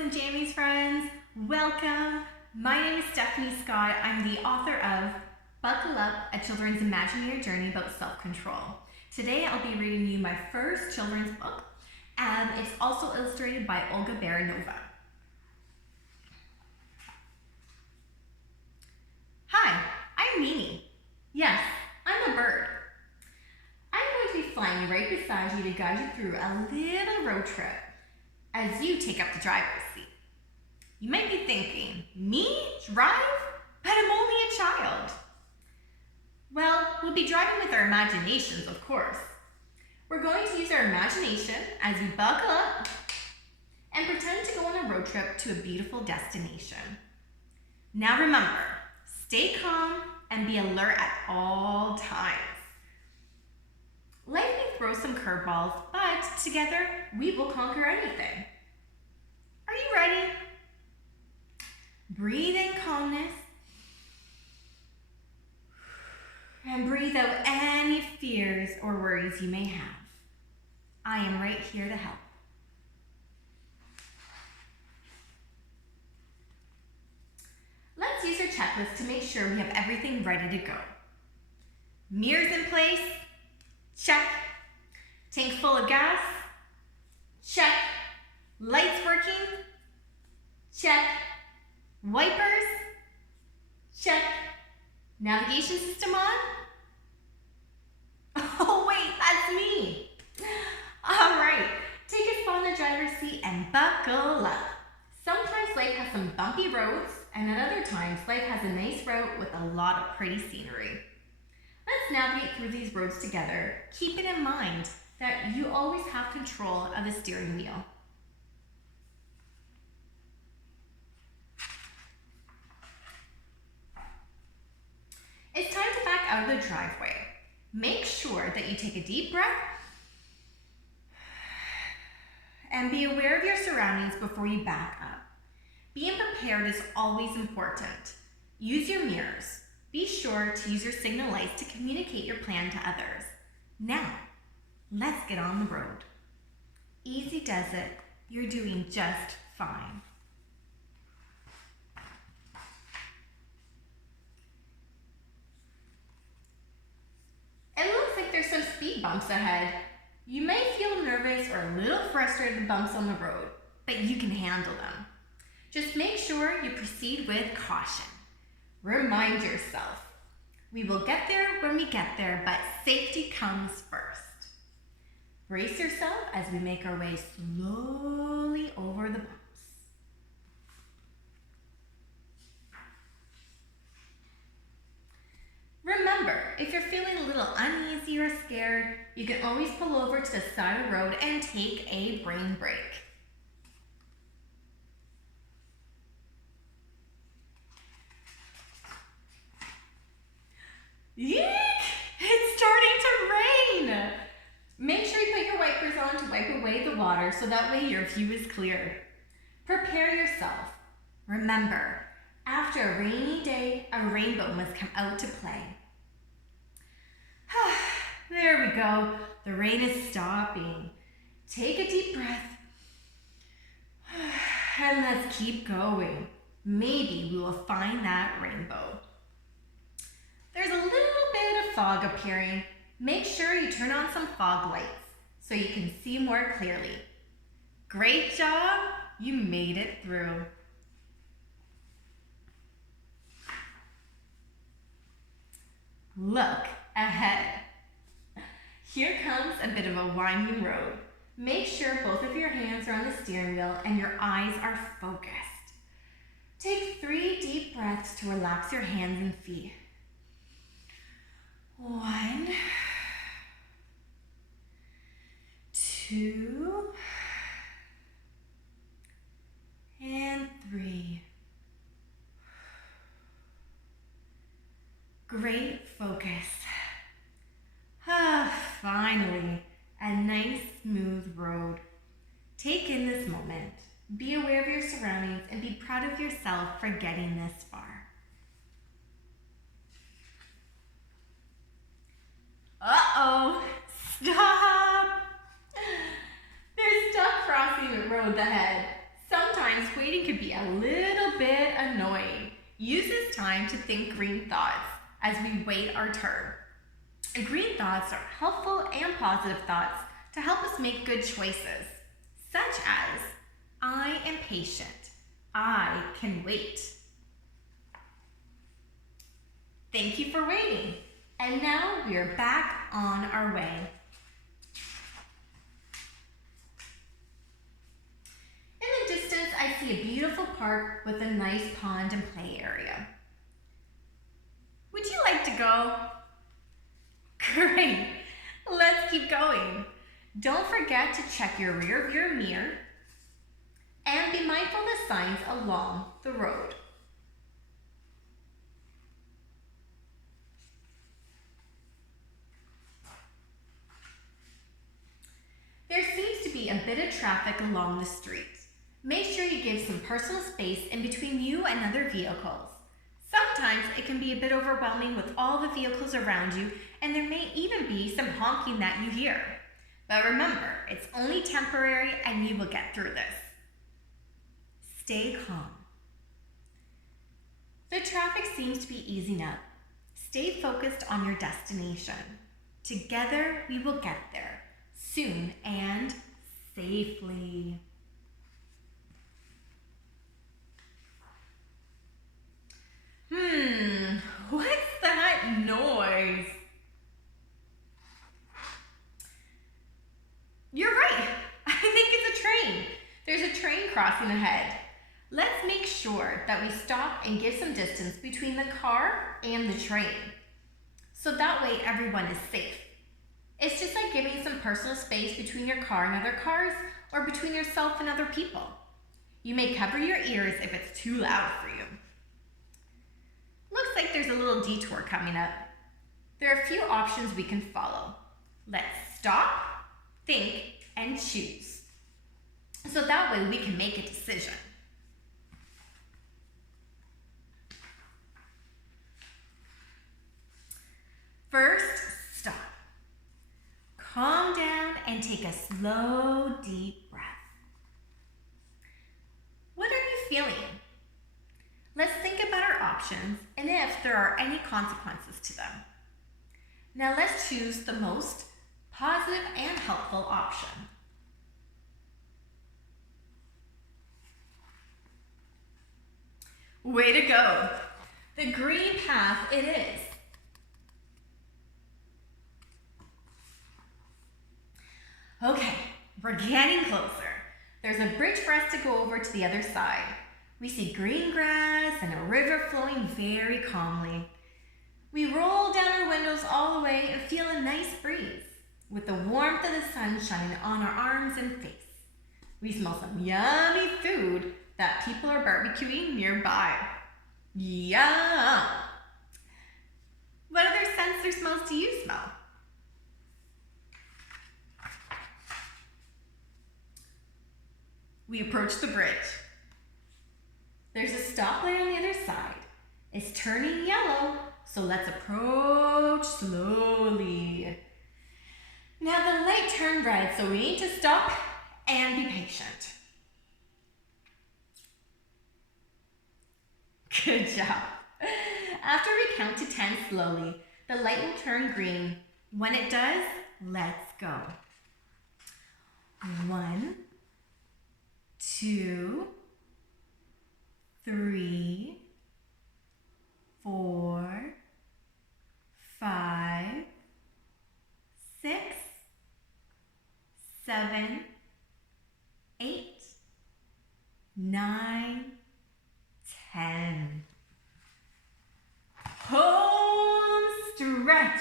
and Jammies friends, welcome. My name is Stephanie Scott. I'm the author of Buckle Up, a children's imaginary journey about self-control. Today I'll be reading you my first children's book, and it's also illustrated by Olga Baranova. Hi, I'm Mimi. Yes, I'm a bird. I'm going to be flying right beside you to guide you through a little road trip as you take up the driver's seat. You might be thinking, me drive? But I'm only a child. Well, we'll be driving with our imaginations, of course. We're going to use our imagination as we buckle up and pretend to go on a road trip to a beautiful destination. Now remember, stay calm and be alert at all times. Life may throw some curveballs, but together we will conquer anything. Are you ready? Breathe in calmness and breathe out any fears or worries you may have. I am right here to help. Let's use our checklist to make sure we have everything ready to go. Mirrors in place? Check. Tank full of gas? Check. Lights working? Check. Wipers? Check. Navigation system on? Oh wait, that's me. All right, take a spot in the driver's seat and buckle up. Sometimes life has some bumpy roads, and at other times life has a nice route with a lot of pretty scenery. Let's navigate through these roads together, keeping in mind that you always have control of the steering wheel. It's time to back out of the driveway. Make sure that you take a deep breath and be aware of your surroundings before you back up. Being prepared is always important. Use your mirrors. Be sure to use your signal lights to communicate your plan to others. Now, let's get on the road. Easy does it. You're doing just fine. It looks like there's some speed bumps ahead. You may feel nervous or a little frustrated with bumps on the road, but you can handle them. Just make sure you proceed with caution. Remind yourself, we will get there when we get there, but safety comes first. Brace yourself as we make our way slowly over the bumps. Remember, if you're feeling a little uneasy or scared, you can always pull over to the side of the road and take a brain break. Yeek! It's starting to rain! Make sure you put your wipers on to wipe away the water so that way your view is clear. Prepare yourself. Remember, after a rainy day, a rainbow must come out to play. There we go. The rain is stopping. Take a deep breath. And let's keep going. Maybe we will find that rainbow. There's a little bit of fog appearing. Make sure you turn on some fog lights so you can see more clearly. Great job. You made it through. Look ahead. Here comes a bit of a winding road. Make sure both of your hands are on the steering wheel and your eyes are focused. Take 3 deep breaths to relax your hands and feet. 1, 2, and 3. Great focus. Finally, a nice smooth road. Take in this moment. Be aware of your surroundings and be proud of yourself for getting this far. Uh-oh, stop! There's duck crossing the road ahead. Sometimes waiting can be a little bit annoying. Use this time to think green thoughts as we wait our turn. And green thoughts are helpful and positive thoughts to help us make good choices, such as, I am patient. I can wait. Thank you for waiting. And now we are back on our way. In the distance, I see a beautiful park with a nice pond and play area. Would you like to go? Great. Let's keep going. Don't forget to check your rear view mirror and be mindful of the signs along the road. There seems to be a bit of traffic along the street. Make sure you give some personal space in between you and other vehicles. Sometimes it can be a bit overwhelming with all the vehicles around you, and there may even be some honking that you hear. But remember, it's only temporary and you will get through this. Stay calm. The traffic seems to be easing up. Stay focused on your destination. Together, we will get there soon and safely. What's that noise? You're right. I think it's a train. There's a train crossing ahead. Let's make sure that we stop and give some distance between the car and the train, so that way everyone is safe. It's just like giving some personal space between your car and other cars, or between yourself and other people. You may cover your ears if it's too loud for you. Looks like there's a little detour coming up. There are a few options we can follow. Let's stop, think, and choose. So that way we can make a decision. First, stop. Calm down and take a slow, deep breath. What are you feeling? Let's think about our options and if there are any consequences to them. Now let's choose the most positive and helpful option. Way to go! The green path it is. Okay, we're getting closer. There's a bridge for us to go over to the other side. We see green grass and a river flowing very calmly. We roll down our windows all the way and feel a nice breeze with the warmth of the sun shining on our arms and face. We smell some yummy food that people are barbecuing nearby. Yum! What other scents or smells do you smell? We approach the bridge. There's a stoplight on the other side. It's turning yellow, so let's approach slowly. Now the light turned red, so we need to stop and be patient. Good job. After we count to 10 slowly, the light will turn green. When it does, let's go. 1, 2, 3, 4, 5, 6, 7, 8, 9, 10. Home stretch.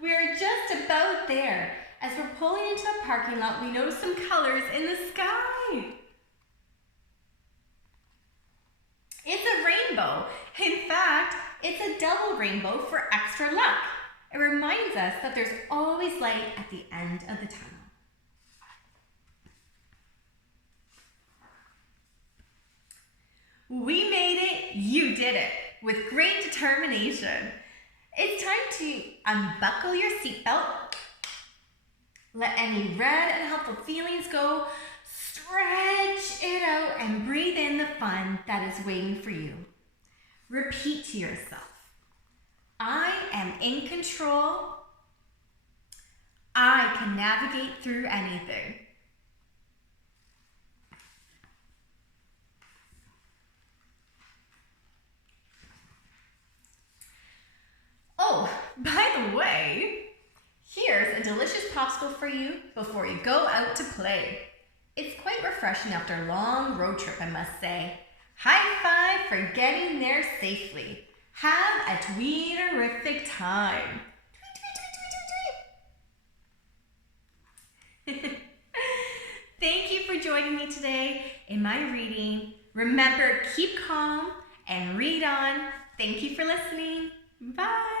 We're just about there. As we're pulling into the parking lot, we notice some colors in the sky. It's a rainbow. In fact, it's a double rainbow for extra luck. It reminds us that there's always light at the end of the tunnel. We made it, you did it, with great determination. It's time to unbuckle your seatbelt. Let any red and helpful feelings go. Strap Stretch it out and breathe in the fun that is waiting for you. Repeat to yourself, I am in control. I can navigate through anything. Oh, by the way, here's a delicious popsicle for you before you go out to play. It's quite refreshing after a long road trip, I must say. High five for getting there safely. Have a tweeterific time. Thank you for joining me today in my reading. Remember, keep calm and read on. Thank you for listening. Bye.